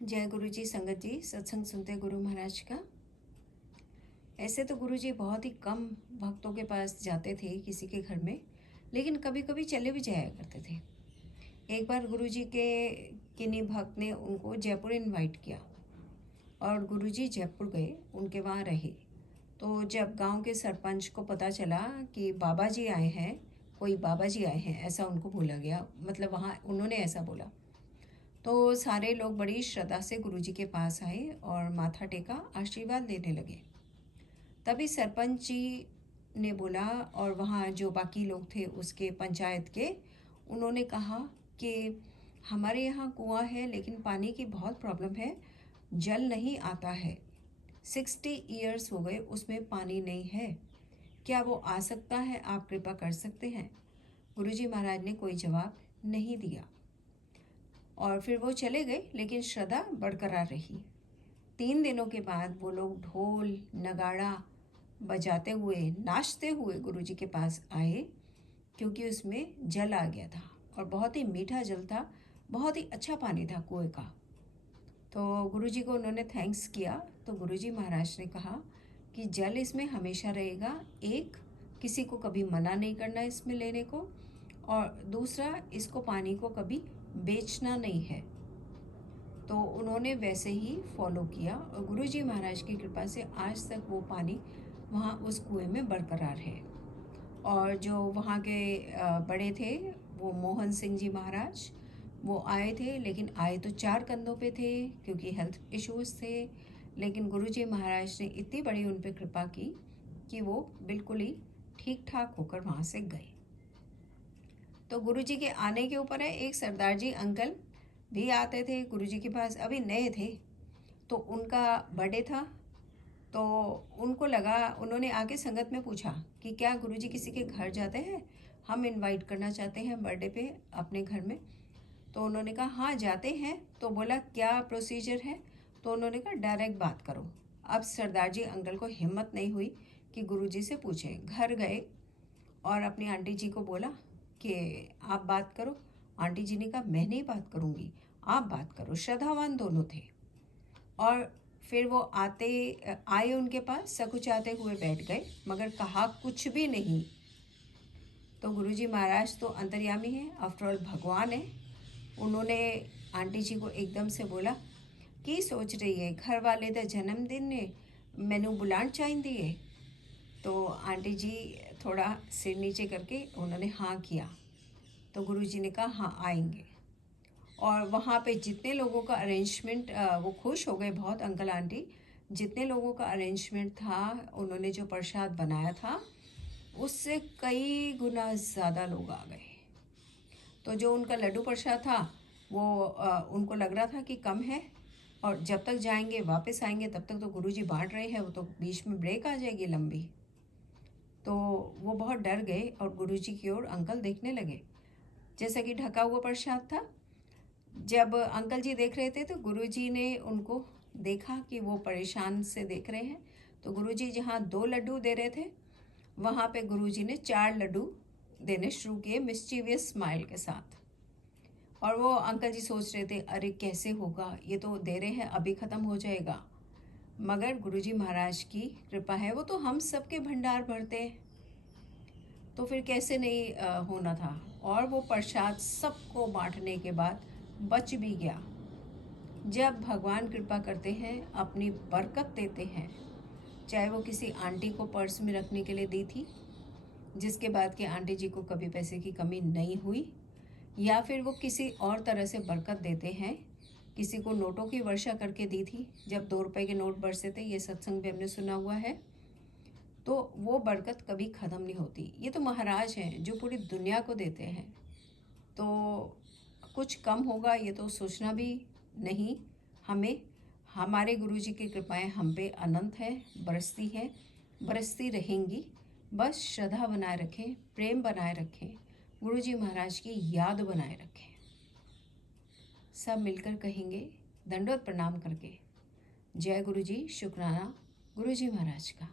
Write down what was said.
जय गुरु जी। संगत जी, सत्संग सुनते गुरु महाराज का। ऐसे तो गुरु जी बहुत ही कम भक्तों के पास जाते थे किसी के घर में, लेकिन कभी कभी चले भी जाया करते थे। एक बार गुरु जी के किन्हीं भक्त ने उनको जयपुर इनवाइट किया और गुरु जी जयपुर गए, उनके वहाँ रहे। तो जब गांव के सरपंच को पता चला कि बाबा जी आए हैं, कोई बाबा जी आए हैं, ऐसा उनको बोला गया, मतलब वहाँ उन्होंने ऐसा बोला, तो सारे लोग बड़ी श्रद्धा से गुरुजी के पास आए और माथा टेका, आशीर्वाद लेने लगे। तभी सरपंच जी ने बोला और वहाँ जो बाकी लोग थे उसके पंचायत के, उन्होंने कहा कि हमारे यहाँ कुआं है लेकिन पानी की बहुत प्रॉब्लम है, जल नहीं आता है। 60 ईयर्स हो गए उसमें पानी नहीं है, क्या वो आ सकता है? आप कृपा कर सकते हैं? गुरुजी महाराज ने कोई जवाब नहीं दिया और फिर वो चले गए, लेकिन श्रद्धा बरकरार रही। 3 दिनों के बाद वो लोग ढोल नगाड़ा बजाते हुए, नाचते हुए गुरुजी के पास आए, क्योंकि उसमें जल आ गया था और बहुत ही मीठा जल था, बहुत ही अच्छा पानी था कुएं का। तो गुरुजी को उन्होंने थैंक्स किया। तो गुरुजी महाराज ने कहा कि जल इसमें हमेशा रहेगा, एक, किसी को कभी मना नहीं करना इसमें लेने को, और दूसरा, इसको पानी को कभी बेचना नहीं है। तो उन्होंने वैसे ही फॉलो किया और गुरुजी महाराज की कृपा से आज तक वो पानी वहाँ उस कुएं में बरकरार है। और जो वहाँ के बड़े थे, वो मोहन सिंह जी महाराज, वो आए थे, लेकिन आए तो 4 कंधों पे थे क्योंकि हेल्थ इश्यूज थे, लेकिन गुरुजी महाराज ने इतनी बड़ी उन पर कृपा की कि वो बिल्कुल ही ठीक ठाक होकर वहाँ से गए। तो गुरुजी के आने के ऊपर है, एक सरदार जी अंकल भी आते थे गुरुजी के पास, अभी नए थे, तो उनका बर्थडे था। तो उनको लगा, उन्होंने आके संगत में पूछा कि क्या गुरुजी किसी के घर जाते हैं, हम इनवाइट करना चाहते हैं बर्थडे पे अपने घर में। तो उन्होंने कहा हाँ जाते हैं। तो बोला क्या प्रोसीजर है? तो उन्होंने कहा डायरेक्ट बात करो। अब सरदार जी अंकल को हिम्मत नहीं हुई कि गुरुजी से पूछें। घर गए और अपनी आंटी जी को बोला कि आप बात करो। आंटी जी ने कहा मैं नहीं बात करूँगी, आप बात करो। श्रद्धावान दोनों थे। और फिर वो आए उनके पास, सकुचाते हुए बैठ गए, मगर कहा कुछ भी नहीं। तो गुरुजी महाराज तो अंतर्यामी हैं, आफ्टर ऑल भगवान है। उन्होंने आंटी जी को एकदम से बोला की सोच रही है, घर वाले दा जन्मदिन ने मैनू बुलाण चाहिए है। तो आंटी जी थोड़ा सिर नीचे करके उन्होंने हाँ किया। तो गुरुजी ने कहा हाँ आएंगे। और वहाँ पे जितने लोगों का अरेंजमेंट, वो खुश हो गए बहुत अंकल आंटी। जितने लोगों का अरेंजमेंट था, उन्होंने जो प्रसाद बनाया था उससे कई गुना ज़्यादा लोग आ गए। तो जो उनका लड्डू प्रसाद था वो उनको लग रहा था कि कम है, और जब तक जाएंगे वापस आएंगे तब तक तो गुरुजी बांट रहे हैं, वो तो बीच में ब्रेक आ जाएगी लंबी। तो वो बहुत डर गए और गुरुजी की ओर अंकल देखने लगे, जैसा कि ढका हुआ प्रसाद था। जब अंकल जी देख रहे थे तो गुरुजी ने उनको देखा कि वो परेशान से देख रहे हैं। तो गुरुजी जहाँ 2 लड्डू दे रहे थे, वहाँ पे गुरुजी ने 4 लड्डू देने शुरू किए मिस्चीवियस स्माइल के साथ। और वो अंकल जी सोच रहे थे अरे कैसे होगा, ये तो दे रहे हैं अभी ख़त्म हो जाएगा। मगर गुरुजी महाराज की कृपा है, वो तो हम सबके भंडार भरते हैं, तो फिर कैसे नहीं होना था। और वो प्रसाद सबको बांटने के बाद बच भी गया। जब भगवान कृपा करते हैं, अपनी बरकत देते हैं, चाहे वो किसी आंटी को पर्स में रखने के लिए दी थी, जिसके बाद के आंटी जी को कभी पैसे की कमी नहीं हुई, या फिर वो किसी और तरह से बरकत देते हैं, किसी को नोटों की वर्षा करके दी थी, जब 2 रुपए के नोट बरसे थे, ये सत्संग भी हमने सुना हुआ है। तो वो बरकत कभी ख़त्म नहीं होती। ये तो महाराज हैं जो पूरी दुनिया को देते हैं, तो कुछ कम होगा ये तो सोचना भी नहीं हमें। हमारे गुरुजी की कृपाएं हम पे अनंत है, बरसती है, बरसती रहेंगी। बस श्रद्धा बनाए रखें, प्रेम बनाए रखें, गुरुजी महाराज की याद बनाए रखें। सब मिलकर कहेंगे दंडवत प्रणाम करके, जय गुरुजी, शुक्राना गुरुजी महाराज का।